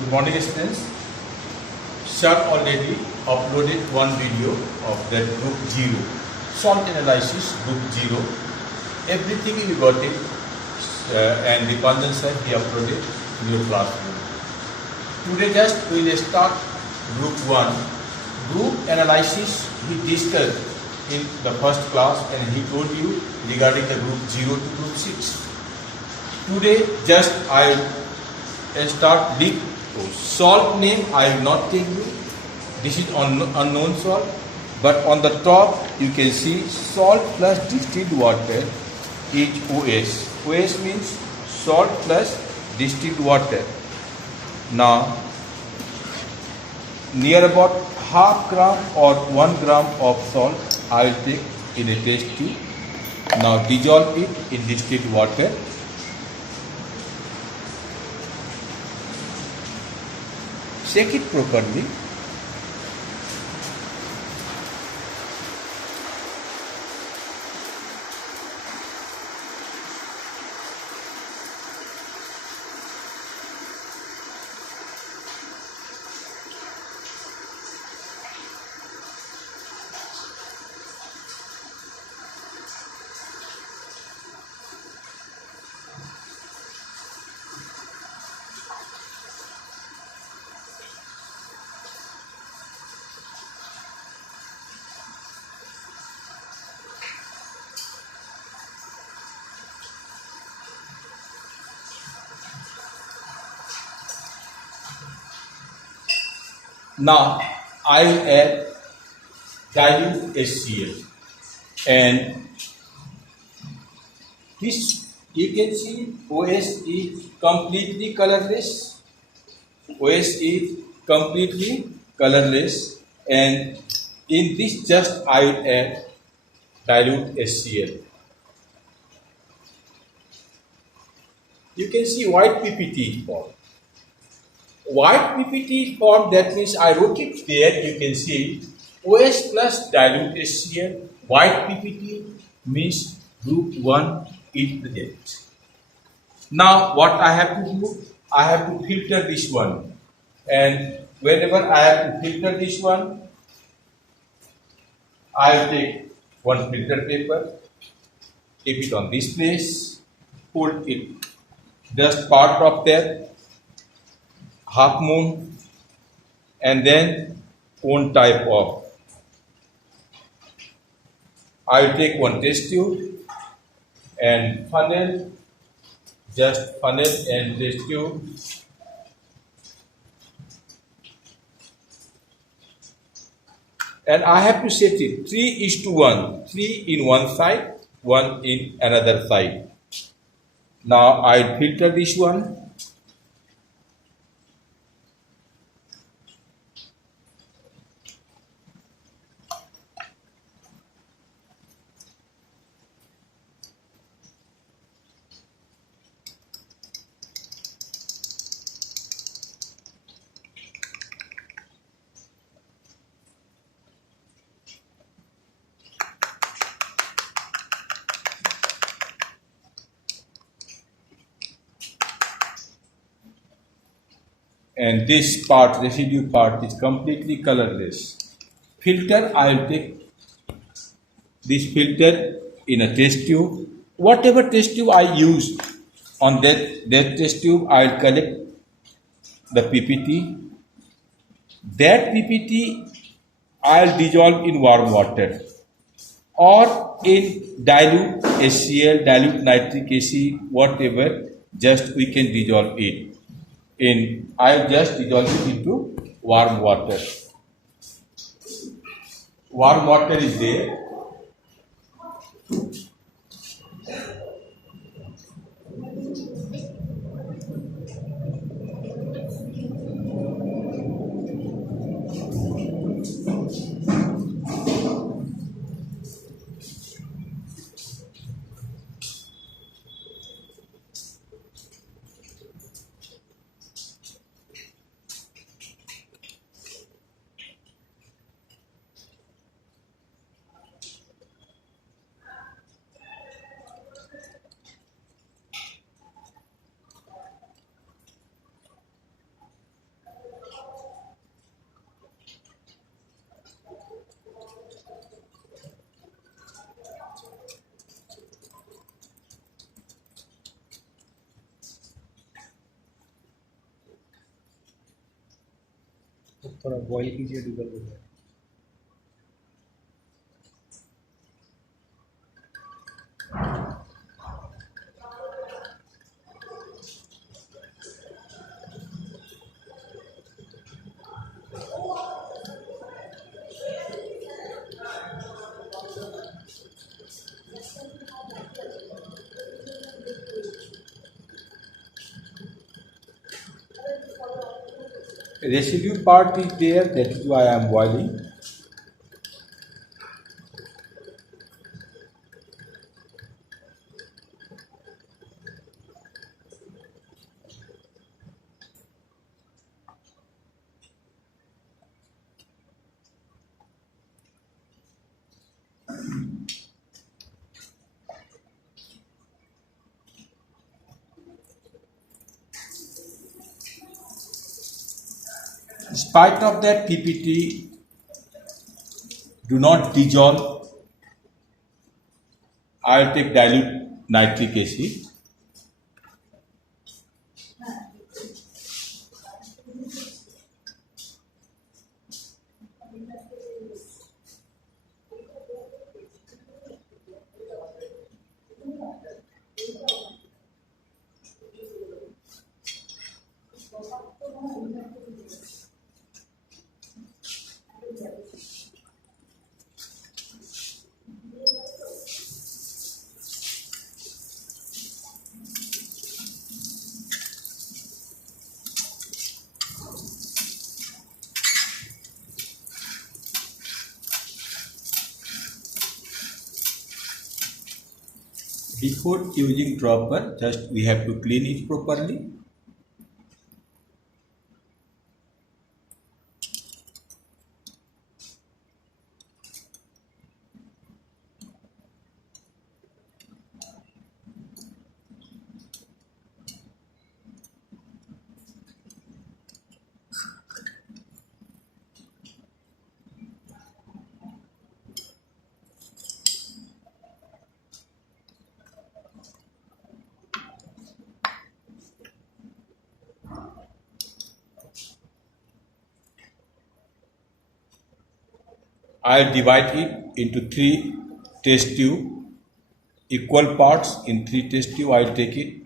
Good morning, students. Sir already uploaded one video of that group 0, salt analysis group 0. Everything you got it, and the Panjan sir he uploaded in your classroom. Today just we will start group 1. Group analysis he discussed in the first class and he told you regarding the group 0 to group 6. Today just I start with salt name. I will not take you. This is unknown salt, but on the top you can see salt plus distilled water is OS. OS means salt plus distilled water. Now near about half gram or 1 gram of salt I will take in a test tube. Now dissolve it in distilled water. Shake it properly. Now I will add dilute HCl, and this you can see OS is completely colorless. OS is completely colorless, and in this just I will add dilute HCl. You can see white PPT form. White PPT form, that means I wrote it there. You can see OS plus dilute HCl. White PPT means group 1 is present. Now what I have to do? I have to filter this one, and whenever I have to filter this one, I will take one filter paper, keep it on this place, hold it just part of that half moon, and then cone type of. I will take one test tube and funnel, just funnel and test tube. And I have to set it 3:1, 3 in one side, 1 in another side. Now I filter this one. And this part, residue part, is completely colorless. Filter, I will take this filter in a test tube. Whatever test tube I use, on that test tube, I will collect the PPT. That PPT I will dissolve in warm water or in dilute HCl, dilute nitric acid, whatever, just we can dissolve it. I will just dissolve it into warm water. Warm water is there. तो थोड़ा boil कीजिए डूबल हो जाए। Residue part is there, that is why I am boiling. In spite of that, PPT do not dissolve. I will take dilute nitric acid. Before using dropper, just we have to clean it properly. I'll divide it into 3 test tube, equal parts in 3 test tube. I'll take it.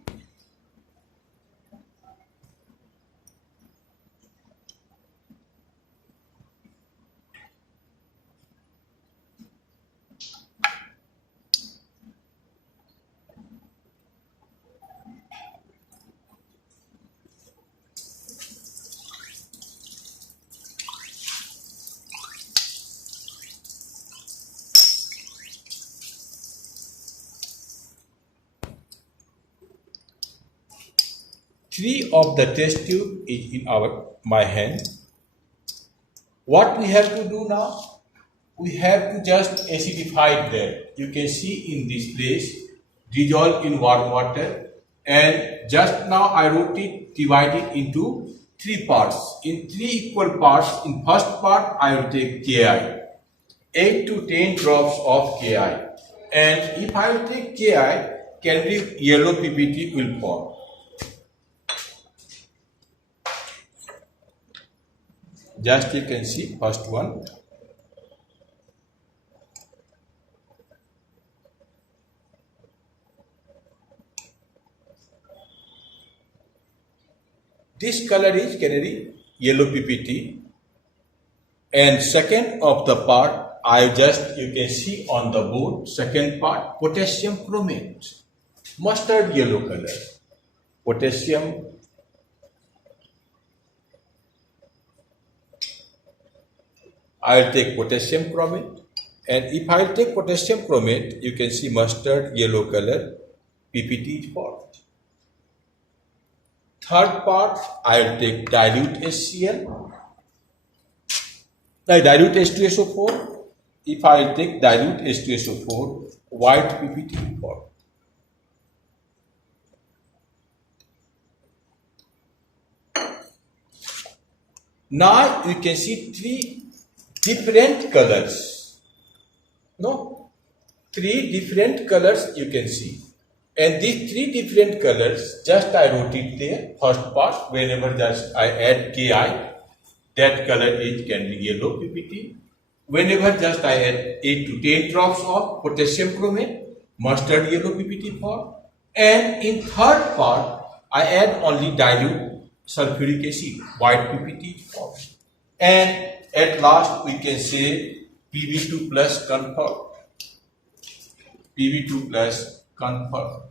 Three of the test tube is in my hand. What we have to do now? We have to just acidify that. You can see in this place, dissolve in warm water, and just now I wrote it divided into 3 parts. In 3 equal parts, in first part I will take Ki, 8 to 10 drops of Ki, and if I will take Ki, candy yellow PPT will form. Just you can see first one. This color is canary yellow PPT, and second of the part you can see on the board, second part potassium chromate, mustard yellow color, potassium. I will take potassium chromate, and if I will take potassium chromate, you can see mustard yellow color PPT is formed. Third part, I will take dilute HCl, dilute H2SO4. If I will take dilute H2SO4, white PPT is formed. Now you can see 3 different colors. No? 3 different colors you can see. And these 3 different colors, just I wrote it there, first part, whenever just I add Ki, That color is can be yellow PPT. Whenever just I add 8 to 10 drops of potassium chromate, mustard yellow PPT form. And in third part, I add only dilute sulfuric acid, white PPT form. And at last, we can say Pb2 plus confirm. Pb2 plus confirm.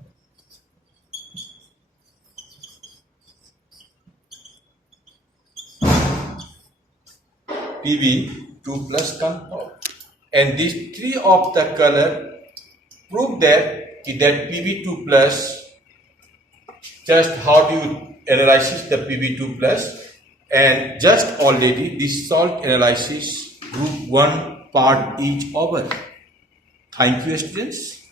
Pb2 plus confirm. And these three of the color prove that Pb2 plus, just how do you analyze the Pb2 plus, and just already this salt analysis group 1 part is over. Thank you, students.